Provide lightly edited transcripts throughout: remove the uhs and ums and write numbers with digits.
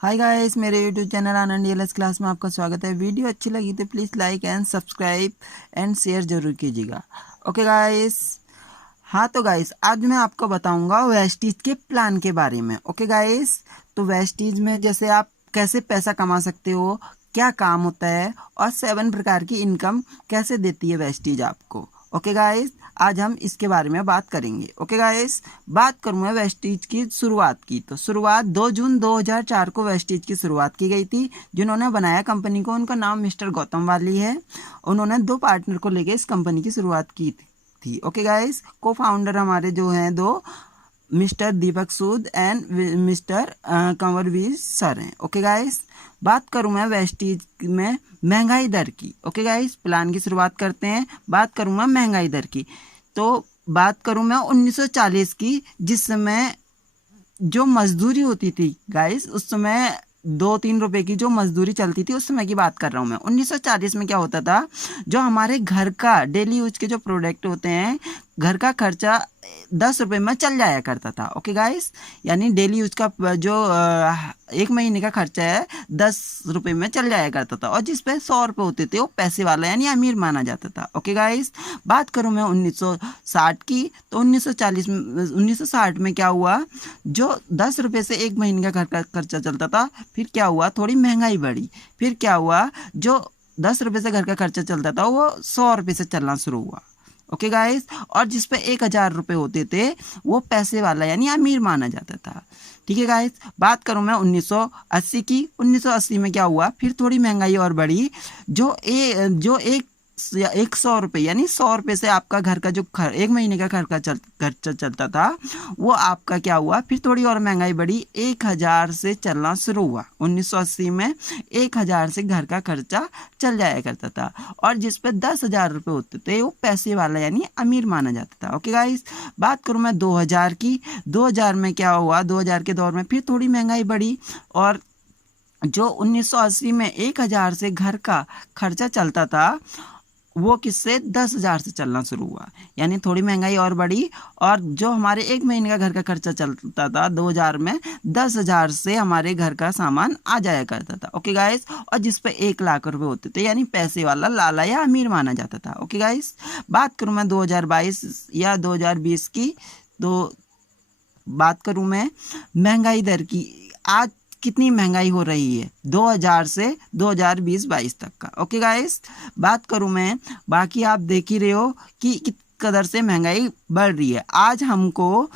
Hi guys, मेरे YouTube channel आनंद DLS class में आपका स्वागत है। वीडियो अच्छी लगी तो please like and subscribe and share जरूर कीजिएगा। Okay guys. हाँ तो गाइस, आज मैं आपको बताऊंगा वेस्टीज के प्लान के बारे में। ओके गाइस, तो वेस्टीज में जैसे आप कैसे पैसा कमा सकते हो, क्या काम होता है और 7 प्रकार की इनकम कैसे देती है वेस्टीज आपको। ओके गाइस, आज हम इसके बारे में बात करेंगे। ओके गाइस, बात करूँ वेस्टीज की शुरुआत की, तो शुरुआत 2 जून 2004 को वेस्टीज की शुरुआत की गई थी। जिन्होंने बनाया कंपनी को, उनका नाम मिस्टर गौतम वाली है। उन्होंने 2 पार्टनर को लेकर इस कंपनी की शुरुआत की थी। ओके गाइस, को फाउंडर हमारे जो हैं 2, mister Deepak Sood and mister Kanwarveer sir हैं। ओके गाइस, बात करूं मैं वेस्टीज में महंगाई दर की। ओके गाइस, प्लान की शुरुआत करते हैं। बात करूं मैं महंगाई दर की, तो बात करूं मैं 1940 की, जिस समय जो मजदूरी होती थी गाइस, उस समय 2-3 रुपए की जो मजदूरी चलती थी, उस समय की बात कर रहा हूँ मैं। 1940 में क्या होता था, जो हमारे घर का डेली यूज के जो प्रोडक्ट होते हैं, घर का खर्चा 10 रुपये में चल जाया करता था। ओके गाइस, यानी डेली यूज का जो 1 महीने का खर्चा है 10 रुपये में चल जाया करता था, और जिस पे 100 रुपये होते थे वो पैसे वाला यानी अमीर माना जाता था। ओके गाइस, बात करूँ मैं 1960 की, तो 1960 में क्या हुआ, जो 10 रुपये से 1 महीने का घर का खर्चा चलता था, फिर क्या हुआ, थोड़ी महंगाई बढ़ी। फिर क्या हुआ, जो 10 रुपये से घर का खर्चा चलता था वो 100 रुपये से चलना शुरू हुआ। ओके गाइस, और जिस पे 1000 रुपये होते थे वो पैसे वाला यानी अमीर माना जाता था। ठीक है गाइस, बात करूं मैं 1980 की। 1980 में क्या हुआ, फिर थोड़ी महंगाई और बढ़ी। जो 100 रुपये यानी 100 रुपये से आपका घर का जो 1 महीने का खर्चा चलता था, वो आपका क्या हुआ, फिर थोड़ी और महंगाई बढ़ी, 1000 से चलना शुरू हुआ। 1980 में 1000 से घर का खर्चा चल जाया करता था, और जिस पे 10,000 रुपये होते थे वो पैसे वाला यानी अमीर माना जाता था। ओके गाइस, बात करूँ मैं 2000 की। 2000 में क्या हुआ, 2000 के दौर में फिर थोड़ी महंगाई बढ़ी, और जो 1980 में 1000 से घर का खर्चा चलता था, वो किससे 10,000 से चलना शुरू हुआ, यानी थोड़ी महंगाई और बढ़ी, और जो हमारे 1 महीने का घर का खर्चा चलता था 2000 में, 10,000 से हमारे घर का सामान आ जाया करता था। ओके गाइस, और जिस पे 1 लाख रुपए होते थे यानी पैसे वाला लाला या अमीर माना जाता था। ओके गाइस, बात करूँ मैं 2022 या 2020 की, तो बात करूँ मैं महंगाई दर की। आज कितनी महंगाई हो रही है 2000 से 2020-22 तक का। ओके गाइस, बात करूं मैं, बाकी आप देख ही रहे हो कि किस कदर से महंगाई बढ़ रही है। आज हमको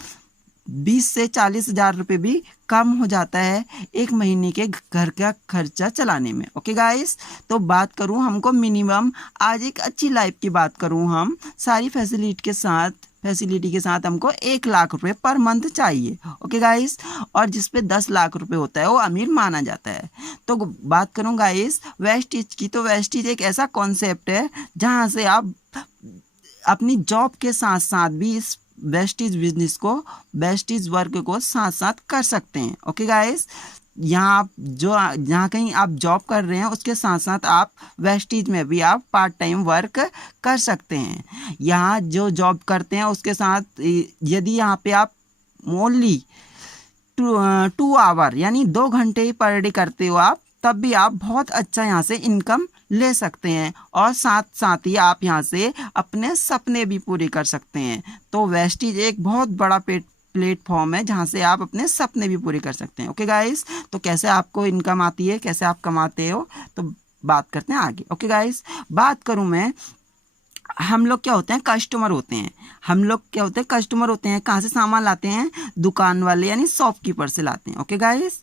20 से 40,000 रुपये भी कम हो जाता है 1 महीने के घर का खर्चा चलाने में। ओके गाइस, तो बात करूं हमको मिनिमम, आज एक अच्छी लाइफ की बात करूं, हम सारी फैसिलिटी के साथ हमको 1 लाख रुपए पर मंथ चाहिए। ओके गाइस, और जिस पे 10 लाख रुपए होता है वो अमीर माना जाता है। तो बात करूं गाइस वेस्टीज की, तो वेस्टीज एक ऐसा कॉन्सेप्ट है जहां से आप अपनी जॉब के साथ साथ भी इस वेस्टीज बिजनेस को, वेस्टीज वर्क को साथ साथ कर सकते हैं। ओके गाइस, यहाँ आप जहाँ कहीं आप जॉब कर रहे हैं उसके साथ साथ आप वेस्टीज में भी आप पार्ट टाइम वर्क कर सकते हैं। यहाँ जो जॉब करते हैं उसके साथ यदि यहाँ पे आप ओनली 2 आवर यानी 2 घंटे ही पर डे करते हो आप, तब भी आप बहुत अच्छा यहाँ से इनकम ले सकते हैं, और साथ साथ ही आप यहाँ से अपने सपने भी पूरे कर सकते हैं। तो वेस्टीज एक बहुत बड़ा प्लेटफॉर्म है जहाँ से आप अपने सपने भी पूरे कर सकते हैं। ओके गाइस, तो कैसे आपको इनकम आती है, कैसे आप कमाते हो, तो बात करते हैं आगे। ओके गाइस, बात करूँ मैं, हम लोग क्या होते हैं, कस्टमर होते हैं। हम लोग क्या होते हैं, कस्टमर होते हैं। कहाँ से सामान लाते हैं, दुकान वाले यानी शॉपकीपर से लाते हैं। ओके गाइस,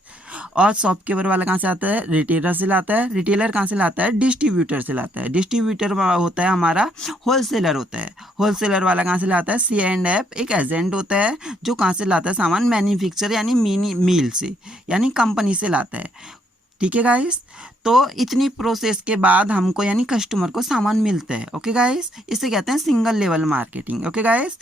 और शॉपकीपर वाला कहाँ से आता है, रिटेलर से लाता है। रिटेलर कहाँ से लाता है, डिस्ट्रीब्यूटर से लाता है। डिस्ट्रीब्यूटर होता है हमारा होलसेलर होता है। होलसेलर वाला कहाँ से लाता है, C&F एक एजेंट होता है जो कहाँ से लाता है सामान, मैन्युफैक्चर यानी मिनी मिल से यानी कंपनी से लाता है। ठीक है गाइस, तो इतनी प्रोसेस के बाद हमको यानी कस्टमर को सामान मिलता है। ओके गाइस, इसे कहते हैं single level marketing. Okay guys,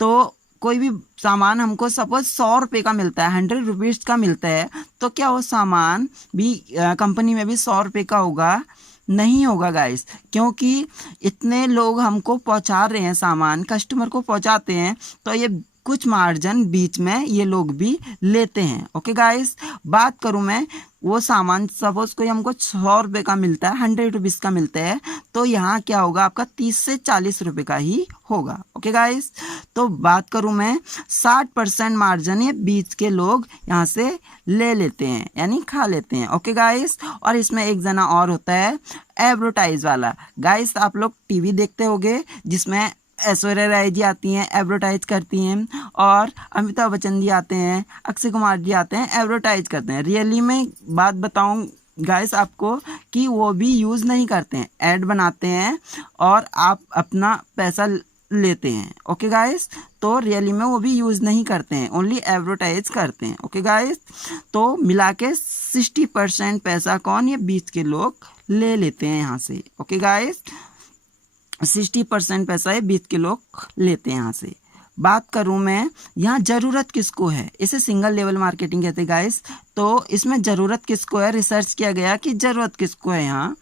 तो कोई भी सामान हमको सपोज 100 रुपये का मिलता है, 100 रुपीज़ का मिलता है, तो क्या वो सामान भी कंपनी में भी 100 रुपये का होगा? नहीं होगा गाइस, क्योंकि इतने लोग हमको पहुंचा रहे हैं सामान, कस्टमर को पहुंचाते हैं, तो ये कुछ मार्जिन बीच में ये लोग भी लेते हैं। ओके गाइस, बात करूं मैं, वो सामान सपोज कोई हमको 100 रुपये का मिलता है, 100 रुपीज़ का मिलता है, तो यहाँ क्या होगा आपका 30 से 40 रुपये का ही होगा। ओके गाइस, तो बात करूं मैं, 60% मार्जिन ये बीच के लोग यहाँ से ले लेते हैं, यानी खा लेते हैं। ओके गाइस, और इसमें एक जना और होता है एडवर्टाइज वाला। गाइस आप लोग टीवी देखते होंगे जिसमें ऐश्वर्या राय जी आती हैं, एडवर्टाइज करती हैं, और अमिताभ बच्चन जी आते हैं, अक्षय कुमार जी आते हैं, एडवर्टाइज करते हैं। रियली में बात बताऊं गाइस आपको कि वो भी यूज़ नहीं करते हैं, ऐड बनाते हैं और आप अपना पैसा लेते हैं। ओके गाइस, तो रियली में वो भी यूज़ नहीं करते हैं, ओनली एडवर्टाइज करते हैं। ओके गाइस, तो मिला के 60% पैसा कौन, ये बीच के लोग ले लेते हैं यहाँ से। ओके गाइस, 60% पैसा ये बीच के लोग लेते हैं यहाँ से। बात करूँ मैं, यहाँ ज़रूरत किसको है, इसे सिंगल लेवल मार्केटिंग कहते हैं गाइस। तो इसमें ज़रूरत किसको है, रिसर्च किया गया कि ज़रूरत किसको है यहाँ।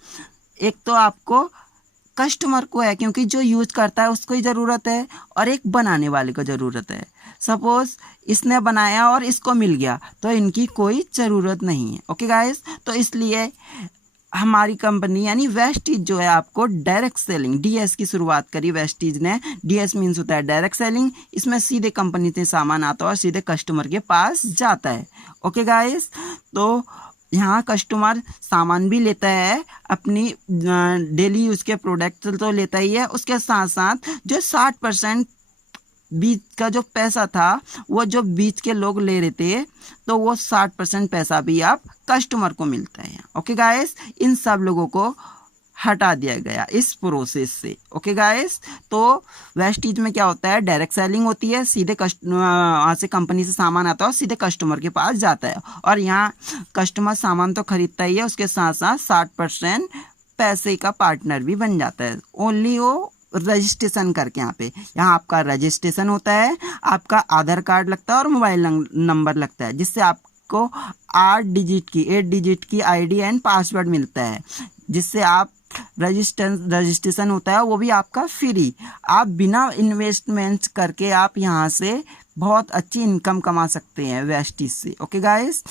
एक तो आपको कस्टमर को है, क्योंकि जो यूज करता है उसको ही ज़रूरत है, और एक बनाने वाले को ज़रूरत है। सपोज इसने बनाया और इसको मिल गया, तो इनकी कोई ज़रूरत नहीं है। ओके गाइस, तो इसलिए हमारी कंपनी यानी वेस्टीज जो है आपको डायरेक्ट सेलिंग, डीएस की शुरुआत करी वेस्टीज ने। डीएस मीन्स होता है डायरेक्ट सेलिंग, इसमें सीधे कंपनी से सामान आता है और सीधे कस्टमर के पास जाता है। ओके गाइस, तो यहाँ कस्टमर सामान भी लेता है, अपनी डेली यूज़ के प्रोडक्ट तो लेता ही है, उसके साथ साथ जो 60% बीच का जो पैसा था वो जो बीच के लोग ले रहे थे, तो वो 60% पैसा भी आप कस्टमर को मिलता है। ओके गाइस, इन सब लोगों को हटा दिया गया इस प्रोसेस से। ओके गाइस, तो वेस्टीज में क्या होता है, डायरेक्ट सेलिंग होती है, सीधे वहाँ से कंपनी से सामान आता है और सीधे कस्टमर के पास जाता है, और यहाँ कस्टमर सामान तो खरीदता ही है, उसके साथ साथ 60% पैसे का पार्टनर भी बन जाता है। ओनली वो रजिस्ट्रेशन करके यहाँ आपका रजिस्ट्रेशन होता है, आपका आधार कार्ड लगता है और मोबाइल नंबर लगता है, जिससे आपको 8 डिजिट की आईडी एंड पासवर्ड मिलता है, जिससे आप रजिस्ट्रेशन होता है, वो भी आपका फ्री। आप बिना इन्वेस्टमेंट करके आप यहाँ से बहुत अच्छी इनकम कमा सकते हैं वेस्टीज से। ओके गाइस,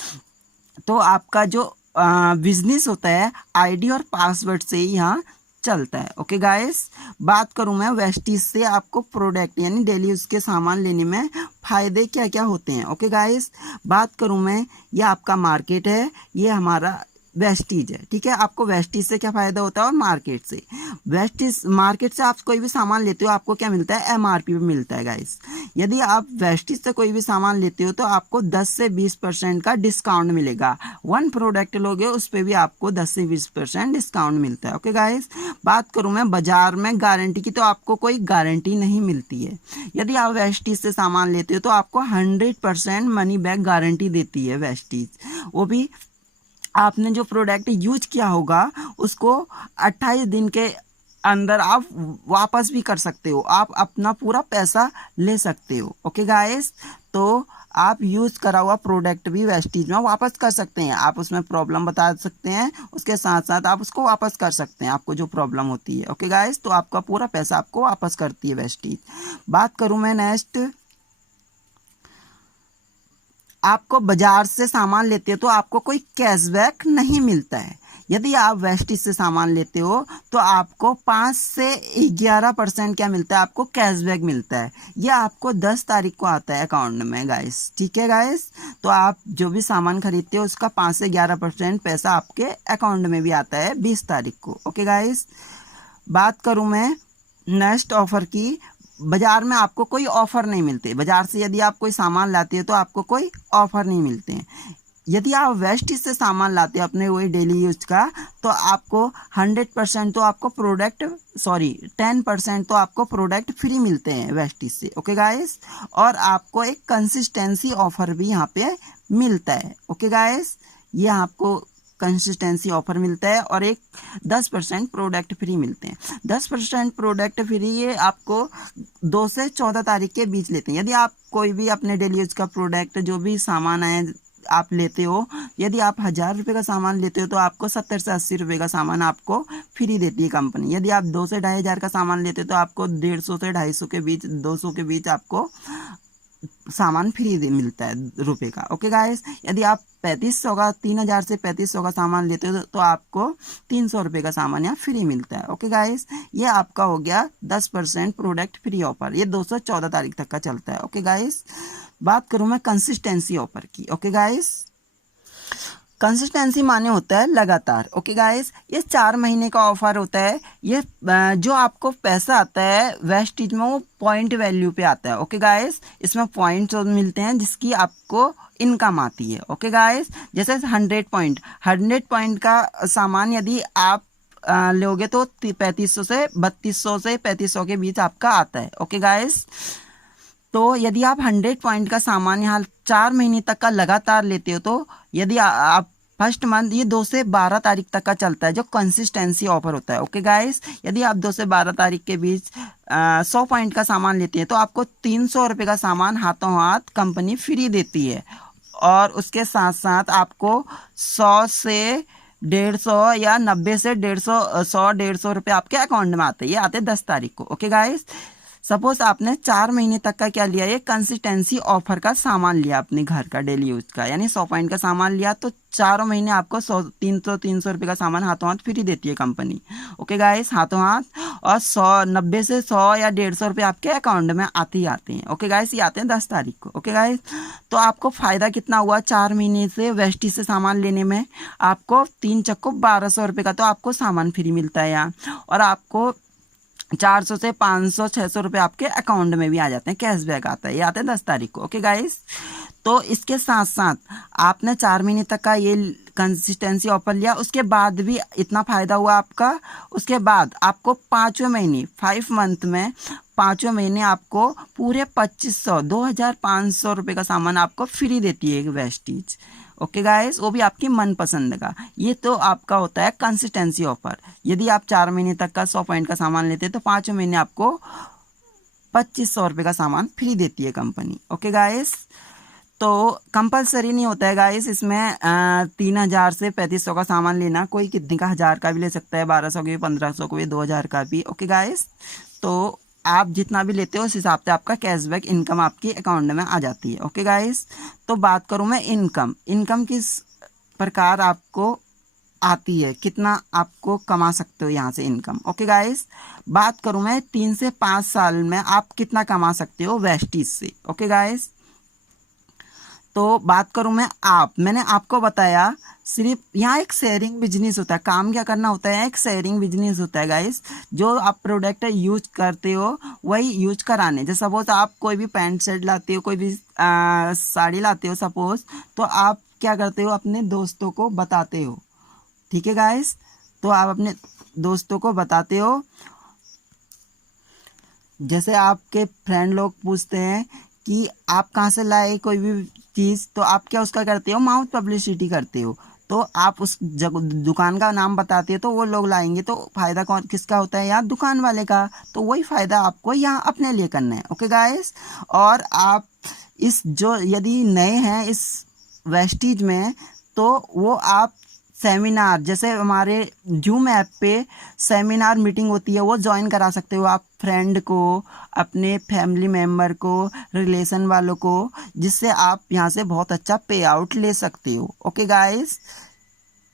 तो आपका जो बिजनेस होता है आईडी और पासवर्ड से ही यहाँ चलता है। ओके गाइस, बात करूं मैं वेस्टीज से आपको प्रोडक्ट यानी डेली उसके सामान लेने में फ़ायदे क्या क्या होते हैं। ओके गाइस, बात करूं मैं, ये आपका मार्केट है, ये हमारा वेस्टीज है, ठीक है। आपको वेस्टीज से क्या फ़ायदा होता है और मार्केट से, वेस्टीज मार्केट से आप कोई भी सामान लेते हो आपको क्या मिलता है, एमआरपी पे मिलता है गाइस। यदि आप वेस्टीज से कोई भी सामान लेते हो तो आपको 10 से 20% का डिस्काउंट मिलेगा। 1 प्रोडक्ट लोगे उस पर भी आपको 10 से 20% डिस्काउंट मिलता है। ओके गाइस, बात करूँ मैं बाजार में गारंटी की, तो आपको कोई गारंटी नहीं मिलती है। यदि आप वेस्टीज से सामान लेते हो तो आपको 100% मनी बैक गारंटी देती है वेस्टीज, वो भी आपने जो प्रोडक्ट यूज किया होगा उसको 28 दिन के अंदर आप वापस भी कर सकते हो, आप अपना पूरा पैसा ले सकते हो। ओके गाइस, तो आप यूज़ करा हुआ प्रोडक्ट भी वेस्टीज में वापस कर सकते हैं, आप उसमें प्रॉब्लम बता सकते हैं, उसके साथ साथ आप उसको वापस कर सकते हैं आपको जो प्रॉब्लम होती है। ओके गाइस, तो आपका पूरा पैसा आपको वापस करती है वेस्टीज। बात करूँ मैं नेक्स्ट, आपको बाजार से सामान लेते हो तो आपको कोई कैशबैक नहीं मिलता है। यदि आप वेस्टीज से सामान लेते हो तो आपको 5 से 11% क्या मिलता है, आपको कैशबैक मिलता है। यह आपको 10 तारीख को आता है अकाउंट में गाइस, ठीक है गाइस। तो आप जो भी सामान खरीदते हो उसका 5 से 11% पैसा आपके अकाउंट में भी आता है 20 तारीख को। ओके गाइस, बात करूँ मैं नेक्स्ट ऑफर की, बाजार में आपको कोई ऑफर नहीं मिलते। बाजार से यदि आप कोई सामान लाते हो तो आपको कोई ऑफर नहीं मिलते हैं। यदि आप वेस्टीज से सामान लाते हो अपने वही डेली यूज का, तो आपको 100% तो आपको 10% तो आपको प्रोडक्ट फ्री मिलते हैं वेस्टीज से। ओके गाइस, और आपको एक कंसिस्टेंसी ऑफर भी यहाँ पे मिलता है। ओके गाइस, ये आपको कंसिस्टेंसी ऑफर मिलता है और एक 10% प्रोडक्ट फ्री मिलते हैं। 10% प्रोडक्ट फ्री ये आपको 2 से 14 तारीख के बीच लेते हैं। यदि आप कोई भी अपने डेली यूज का प्रोडक्ट जो भी सामान है आप लेते हो, यदि आप 1000 रुपये का सामान लेते हो तो आपको 70 से 80 रुपये का सामान आपको फ्री देती है कंपनी। यदि आप 2 से 2500 का सामान लेते हो तो आपको 150 से 250 के बीच 200 के बीच आपको सामान फ्री मिलता है रुपए का। ओके गाइस, यदि आप 3500 का 3000 से 3500 का सामान लेते हो तो आपको 300 रुपये का सामान यहाँ फ्री मिलता है। ओके गाइस, ये आपका हो गया 10% प्रोडक्ट फ्री ऑफर। ये 214 तारीख तक का चलता है। ओके गाइस, बात करूँ मैं कंसिस्टेंसी ऑफर की। ओके गाइस, कंसिस्टेंसी माने होता है लगातार। ओके गाइस, ये 4 महीने का ऑफर होता है। ये जो आपको पैसा आता है वेस्टेज में वो पॉइंट वैल्यू पे आता है। ओके गाइस, इसमें पॉइंट्स मिलते हैं जिसकी आपको इनकम आती है। ओके गाइस, जैसे 100 पॉइंट का सामान यदि आप लोगे तो 3500 से 3200 से 3500 के बीच आपका आता है। ओके गाइस, तो यदि आप 100 पॉइंट का सामान यहाँ 4 महीने तक का लगातार लेते हो तो यदि आप फर्स्ट मंथ, ये 2 से 12 तारीख तक का चलता है जो कंसिस्टेंसी ऑफर होता है। ओके गाइस, यदि आप 2 से 12 तारीख के बीच 100 पॉइंट का सामान लेते हैं तो आपको 300 रुपये का सामान हाथों हाथ कंपनी फ्री देती है। और उसके साथ साथ आपको 100 से 150 या 90 से 150 रुपये आपके अकाउंट में आते हैं। ये आते हैं 10 तारीख को। ओके गाइस, सपोज आपने 4 महीने तक का क्या लिया, ये कंसिस्टेंसी ऑफर का सामान लिया अपने घर का डेली यूज का, यानी 100 पॉइंट का सामान लिया तो 4 महीने आपको 300 रुपये का सामान हाथों हाथ फ्री देती है कंपनी। ओके गाइस, हाथों हाथ, और 90 से 100 या 150 रुपये आपके अकाउंट में आते ही आते हैं। ओके गाइस, ये आते हैं 10 तारीख को। ओके गाइस, तो आपको फ़ायदा कितना हुआ 4 महीने से वेस्टी से सामान लेने में? आपको 3 चक्को 1200 रुपये का तो आपको सामान फ्री मिलता है यहाँ, और आपको 400 से 500 600 रुपये आपके अकाउंट में भी आ जाते हैं, कैशबैक आता है। ये आते हैं 10 तारीख को। ओके गाइस, तो इसके साथ साथ आपने 4 महीने तक का ये कंसिस्टेंसी ऑफर लिया, उसके बाद भी इतना फ़ायदा हुआ आपका। उसके बाद आपको 5वें महीने 5 मंथ में 5वें महीने आपको पूरे 2500 रुपये का सामान आपको फ्री देती है वेस्टीज। ओके गाइस, वो भी आपकी मनपसंद का। ये तो आपका होता है कंसिस्टेंसी ऑफर। यदि आप 4 महीने तक का 100 पॉइंट का सामान लेते हैं तो 5वें महीने आपको 2500 रुपये का सामान फ्री देती है कंपनी। ओके गाइस, तो कंपलसरी नहीं होता है गाइस इसमें 3000 से 3500 का सामान लेना। कोई कितने का 1000 का भी ले सकता है, 1200 का भी, 1500 का भी, 2000 का भी। ओके गाइस, तो आप जितना भी लेते हो उस हिसाब से आपका कैशबैक इनकम आपके अकाउंट में आ जाती है। ओके गाइस, तो बात करूँ मैं इनकम किस प्रकार आपको आती है, कितना आपको कमा सकते हो यहाँ से इनकम। ओके गाइस, बात करूँ मैं 3 से 5 साल में आप कितना कमा सकते हो वेस्टीज से। ओके गाइस, तो बात करूं मैंने आपको बताया सिर्फ यहाँ एक शेयरिंग बिजनेस होता है। काम क्या करना होता है, एक शेयरिंग बिजनेस होता है गाइस। जो आप प्रोडक्ट यूज करते हो वही यूज कराने। जैसे सपोज आप कोई भी पैंट शर्ट लाते हो, कोई भी साड़ी लाते हो सपोज, तो आप क्या करते हो, अपने दोस्तों को बताते हो। ठीक है गाइस, तो आप अपने दोस्तों को बताते हो। जैसे आपके फ्रेंड लोग पूछते हैं कि आप कहाँ से लाए कोई भी चीज़, तो आप क्या उसका करते हो, माउथ पब्लिसिटी करते हो। तो आप उस दुकान का नाम बताते हो तो वो लोग लाएंगे, तो फ़ायदा कौन किसका होता है यार, दुकान वाले का। तो वही फ़ायदा आपको यहाँ अपने लिए करना है। ओके गाइस, और आप इस जो यदि नए हैं इस वेस्टीज में तो वो आप सेमिनार, जैसे हमारे जूम ऐप पे सेमिनार मीटिंग होती है, वो ज्वाइन करा सकते हो आप फ्रेंड को, अपने फैमिली मेम्बर को, रिलेशन वालों को, जिससे आप यहाँ से बहुत अच्छा पे आउट ले सकते हो। ओके गाइस,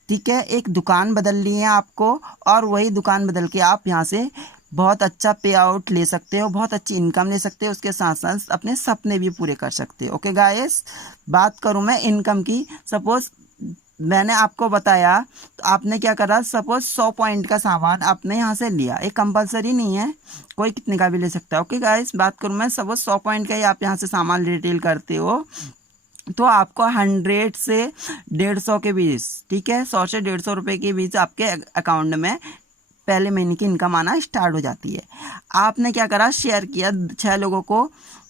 ठीक है, एक दुकान बदल ली है आपको, और वही दुकान बदल के आप यहाँ से बहुत अच्छा पे आउट ले सकते हो, बहुत अच्छी इनकम ले सकते हो। उसके साथ साथ अपने सपने भी पूरे कर सकते हो। ओके गाइस, बात करूँ मैं इनकम की, सपोज मैंने आपको बताया तो आपने क्या करा, सपोज 100 पॉइंट का सामान आपने यहाँ से लिया, एक कंपलसरी नहीं है, कोई कितने का भी ले सकता है। ओके गाइस, बात करूँ मैं, सपोज 100 पॉइंट का ही आप यहाँ से सामान रिटेल करते हो तो आपको 100 से 150 के बीच, ठीक है, 100 से 150 रुपये के बीच आपके अकाउंट में पहले महीने की इनकम आना स्टार्ट हो जाती है। आपने क्या करा, शेयर किया, 6 लोगों को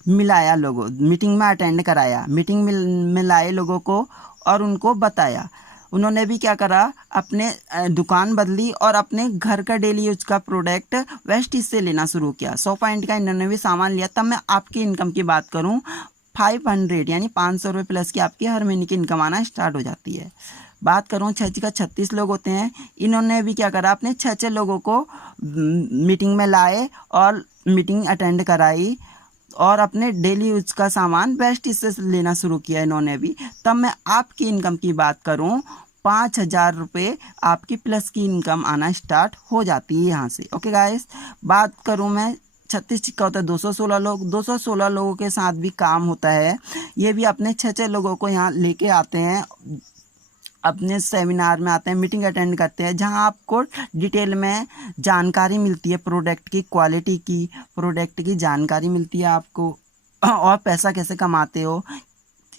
मिलाया, लोगों मीटिंग में अटेंड कराया, मीटिंग में लाए लोगों को और उनको बताया। उन्होंने भी क्या करा, अपने दुकान बदली और अपने घर का डेली यूज का प्रोडक्ट वेस्टीज से लेना शुरू किया। 100 पॉइंट का इन्होंने भी सामान लिया। तब मैं आपकी इनकम की बात करूं, 500 यानी 500 रुपये प्लस की आपकी हर महीने की इनकम आना स्टार्ट हो जाती है। बात करूँ 6 का 36 लोग होते हैं, इन्होंने भी क्या करा, अपने 6 लोगों को मीटिंग में लाए और मीटिंग अटेंड कराई और अपने डेली यूज का सामान वेस्टेज से लेना शुरू किया इन्होंने भी, तब मैं आपकी इनकम की बात करूं 5,000 रुपये आपकी प्लस की इनकम आना स्टार्ट हो जाती है यहाँ से। ओके गाइस, बात करूं मैं 36 चिक्का होता है 216 लोग, 216 लोगों के साथ भी काम होता है। ये भी अपने 6 लोगों को यहाँ लेके आते हैं, अपने सेमिनार में आते हैं, मीटिंग अटेंड करते हैं, जहां आपको डिटेल में जानकारी मिलती है प्रोडक्ट की क्वालिटी की, प्रोडक्ट की जानकारी मिलती है आपको, और पैसा कैसे कमाते हो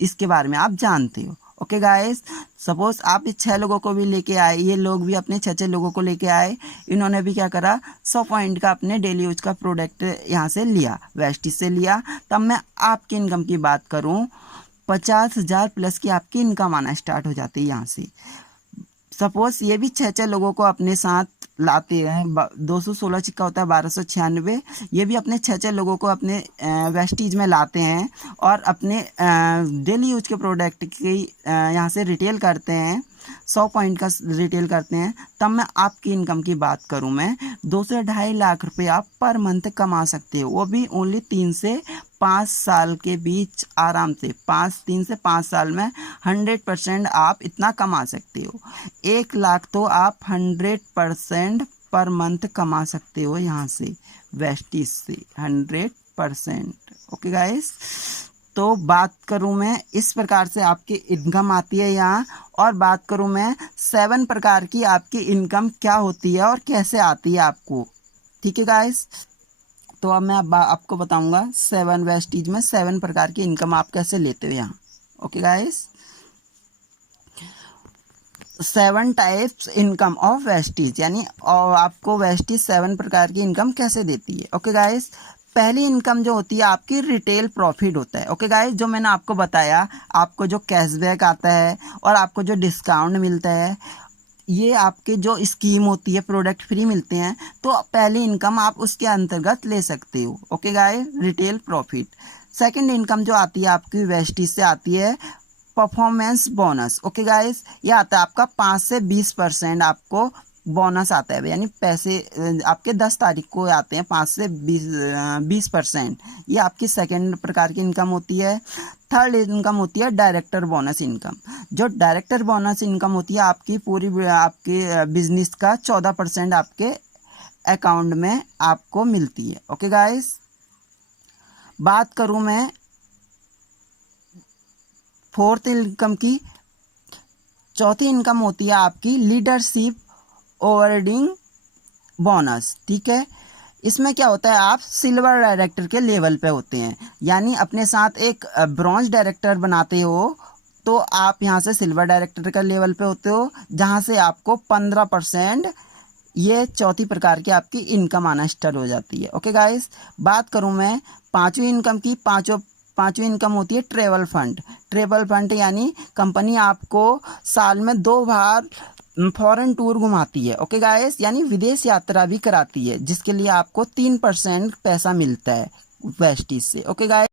इसके बारे में आप जानते हो। ओके गाइस, सपोज आप इस 6 लोगों को भी लेके आए, ये लोग भी अपने 6 लोगों को लेके आए, इन्होंने भी क्या करा 100 पॉइंट का अपने डेली यूज का प्रोडक्ट यहाँ से लिया, वेस्टेज से लिया। तब मैं आपकी इनकम की बात करूँ 50,000 प्लस की आपकी इनकम आना स्टार्ट हो जाती है यहाँ से। सपोज ये भी 6 लोगों को अपने साथ लाते हैं, 216 चिक्का होता है 1296, ये भी अपने 6 लोगों को अपने वेस्टेज में लाते हैं और अपने डेली यूज के प्रोडक्ट की यहाँ से रिटेल करते हैं, 100 पॉइंट का रिटेल करते हैं। तब मैं आपकी इनकम की बात करूं मैं 2 से 2.5 लाख रुपए आप पर मंथ कमा सकते हो, वो भी ओनली 3 से 5 साल के बीच आराम से। 3 से 5 साल में 100% आप इतना कमा सकते हो। 1 लाख तो आप 100% पर मंथ कमा सकते हो यहाँ से वेस्टेज से 100%। ओके गाइस, तो बात करूं मैं इस प्रकार से आपकी इनकम आती है यहाँ, और बात करूं मैं 7 प्रकार की आपकी इनकम क्या होती है और कैसे आती है आपको। ठीक है गाइस, तो अब मैं आपको बताऊंगा 7 वेस्टेज में 7 प्रकार की इनकम आप कैसे लेते हो यहाँ। Okay guys, 7 types income of wastage, यानी आपको वेस्टेज 7 प्रकार की इनकम कैसे देती है। ओके गाइस, पहली इनकम जो होती है आपकी रिटेल प्रॉफिट होता है। ओके गाइस, जो मैंने आपको बताया, आपको जो कैशबैक आता है और आपको जो डिस्काउंट मिलता है, ये आपके जो स्कीम होती है, प्रोडक्ट फ्री मिलते हैं, तो पहली इनकम आप उसके अंतर्गत ले सकते हो। Okay guys, retail profit. Second income जो आती है आपकी वेस्टेज से आती है परफॉर्मेंस बोनस। ओके गाइस, ये आता है आपका 5 से 20% आपको बोनस आता है, यानी पैसे आपके 10 तारीख को आते हैं 5 से 20%। ये आपकी सेकंड प्रकार की इनकम होती है। थर्ड इनकम होती है डायरेक्टर बोनस इनकम। जो डायरेक्टर बोनस इनकम होती है आपकी पूरी आपके बिजनेस का 14% आपके अकाउंट में आपको मिलती है। ओके गाइस, बात करूं मैं फोर्थ इनकम की, चौथी इनकम होती है आपकी लीडरशिप ओवरडींग बोनस। ठीक है, इसमें क्या होता है आप सिल्वर डायरेक्टर के लेवल पे होते हैं, यानी अपने साथ एक ब्रॉन्ज डायरेक्टर बनाते हो, तो आप यहाँ से सिल्वर डायरेक्टर का लेवल पे होते हो, जहाँ से आपको 15% ये चौथी प्रकार की आपकी इनकम आना स्टार्ट हो जाती है। ओके गाइस, बात करूँ मैं पांचवी इनकम की, पांचवी इनकम होती है ट्रेवल फंड। ट्रेवल फंड यानी कंपनी आपको साल में 2 बार फॉरेन टूर घुमाती है। ओके गाइस, यानी विदेश यात्रा भी कराती है, जिसके लिए आपको 3% पैसा मिलता है वेस्टेज से। Okay guys.